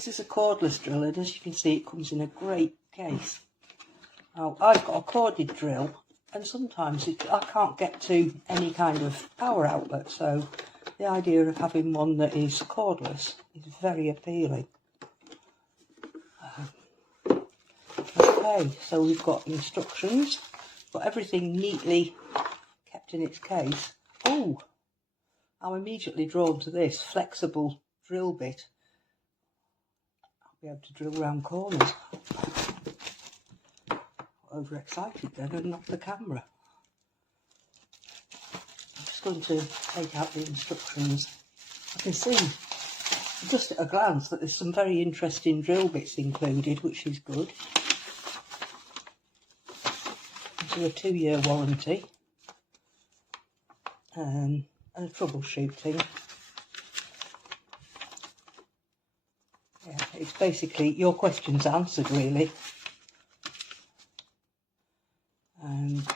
This is a cordless drill, and as you can see, it comes in a great case. Now, I've got a corded drill, and sometimes I can't get to any kind of power outlet, so the idea of having one that is cordless is very appealing. Okay, so we've got instructions, got everything neatly kept in its case. Oh, I'm immediately drawn to this flexible drill bit. I'll be able to drill round corners. Overexcited then and knocked the camera. I'm just going to take out the instructions. I can see just at a glance that there's some very interesting drill bits included, which is good. Into a 2-year warranty and a troubleshooting. Yeah, it's basically your questions answered really. And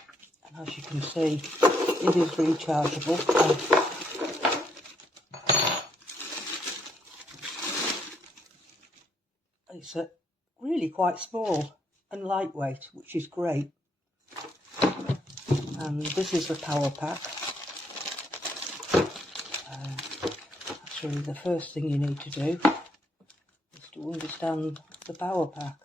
as you can see, it is rechargeable. It's really quite small and lightweight, which is great. And this is the power pack. Actually, the first thing you need to do is to understand the power pack.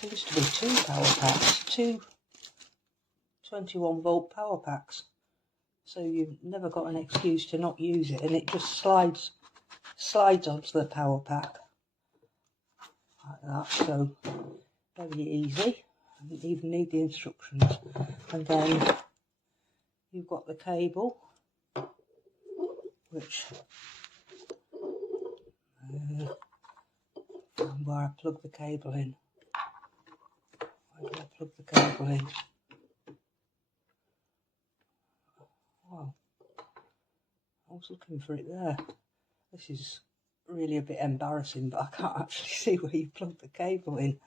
There used to be 2 power packs, 2 21-volt power packs, so you've never got an excuse to not use it, and it just slides onto the power pack like that. So very easy. I didn't even need the instructions. And then you've got the cable, which where I plug the cable in. Where do I plug the cable in? Wow, I was looking for it there. This is really a bit embarrassing, but I can't actually see where you plug the cable in.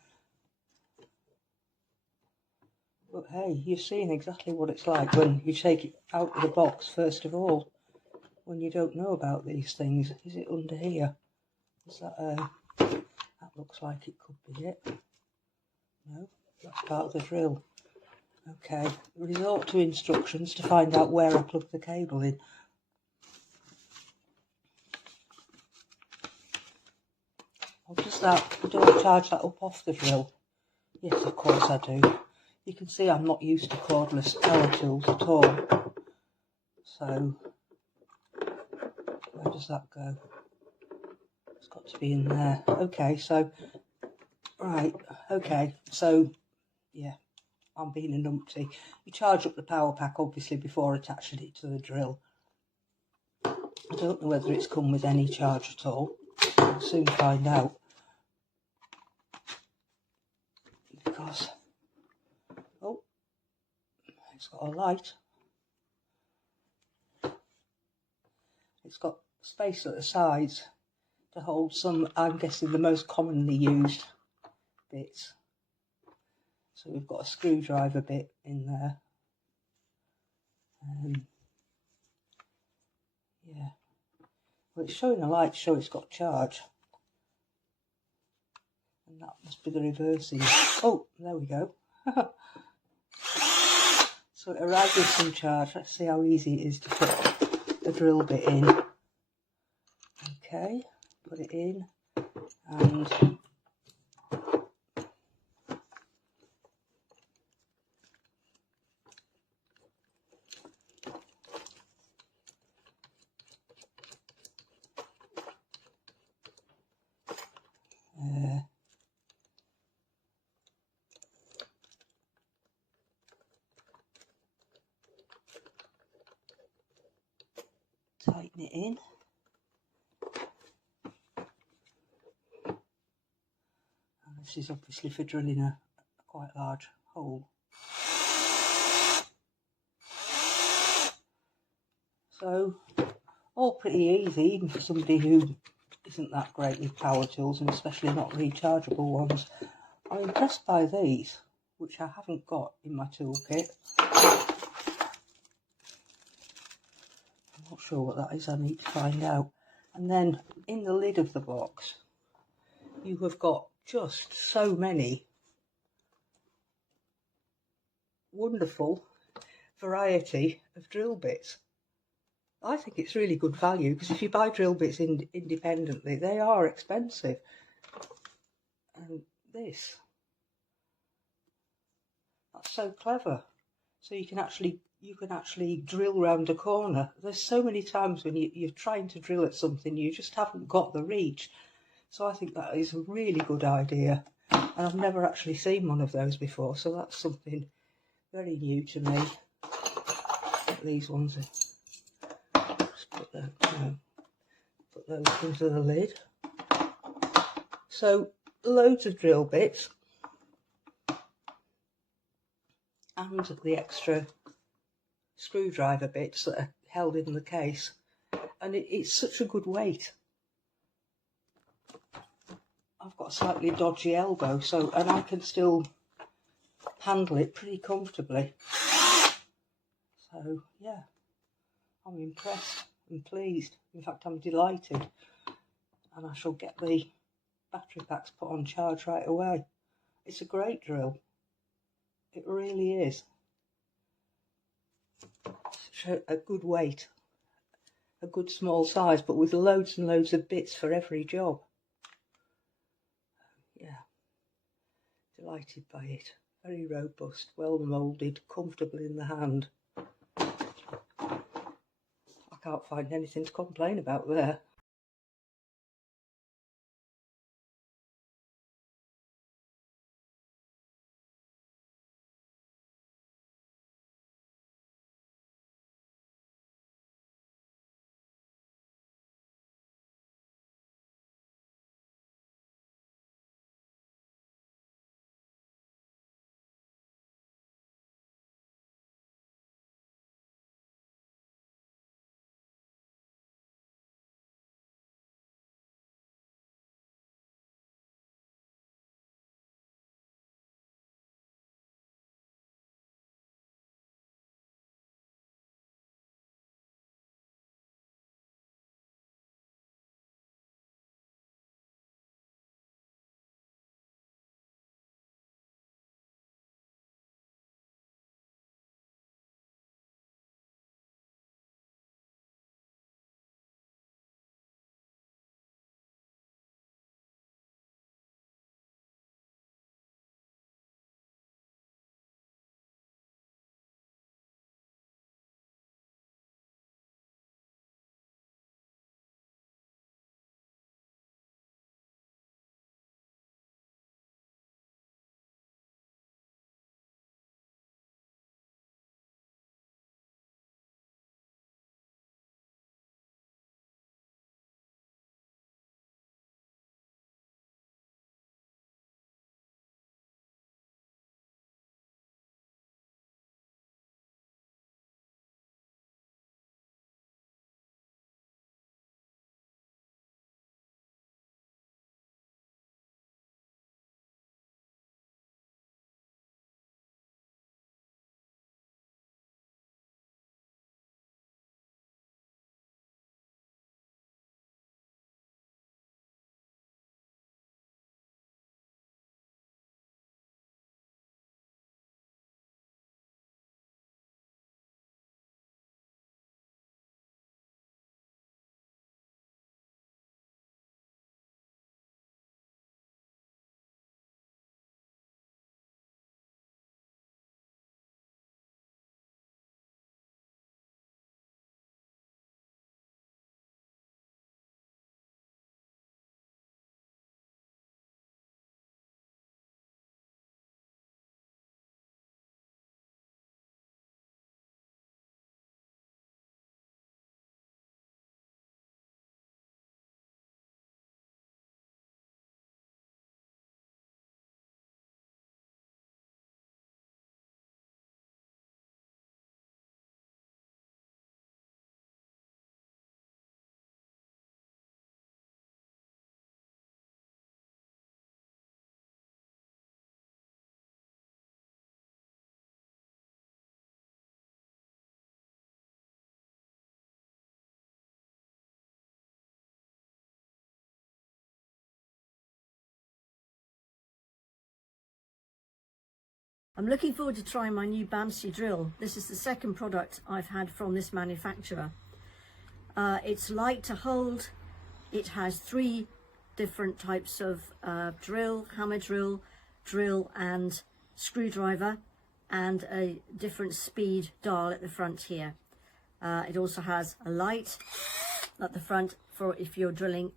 But hey, you're seeing exactly what it's like when you take it out of the box first of all, when you don't know about these things. Is it under here? Is that that looks like it could be it. No, that's part of the drill. Okay, resort to instructions to find out where I plug the cable in. Does that, do I charge that up off the drill? Yes, of course I do. You can see I'm not used to cordless power tools at all. So, where does that go? It's got to be in there. Okay, so, right, okay, so, yeah, I'm being a numpty. You charge up the power pack, obviously, before attaching it to the drill. I don't know whether it's come with any charge at all. I'll soon find out. Because, oh, it's got a light. It's got space at the sides to hold some, I'm guessing, the most commonly used bits. So we've got a screwdriver bit in there. Yeah. Well, it's showing a light to show it's got charge. And that must be the reversing. Oh, there we go. So it arrived with some charge. Let's see how easy it is to put the drill bit in. Okay, put it in and tighten it in. And this is obviously for drilling a quite large hole. So, all pretty easy, even for somebody who isn't that great with power tools, and especially not rechargeable ones. I'm impressed by these, which I haven't got in my toolkit. I'm not sure what that is, I need to find out. And then in the lid of the box, you have got just so many wonderful variety of drill bits. I think it's really good value, because if you buy drill bits independently, they are expensive. And that's so clever. So you can actually drill round a corner. There's so many times when you're trying to drill at something, you just haven't got the reach. So I think that is a really good idea. And I've never actually seen one of those before, so that's something very new to me. These ones are, just put those into the lid. So loads of drill bits and the extra screwdriver bits that are held in the case, and it's such a good weight. I've got a slightly dodgy elbow, and I can still handle it pretty comfortably. So yeah, I'm impressed and pleased. In fact, I'm delighted, and I shall get the battery packs put on charge right away. It's a great drill. It really is. Such a good weight, a good small size, but with loads and loads of bits for every job. Yeah, delighted by it. Very robust, well moulded, comfortable in the hand. I can't find anything to complain about there. I'm looking forward to trying my new Bamsi drill. This is the second product I've had from this manufacturer. It's light to hold. It has 3 different types of drill, hammer drill, and screwdriver, and a different speed dial at the front here. It also has a light at the front for if you're drilling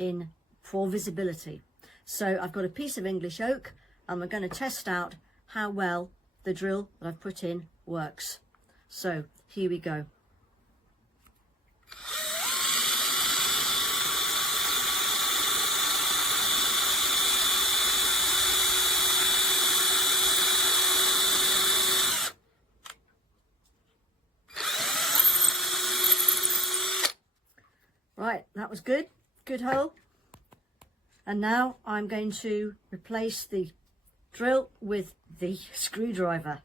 in for visibility. So I've got a piece of English oak, and we're going to test out how well the drill that I've put in works. So here we go. Right, that was good hole. And now I'm going to replace the drill with the screwdriver.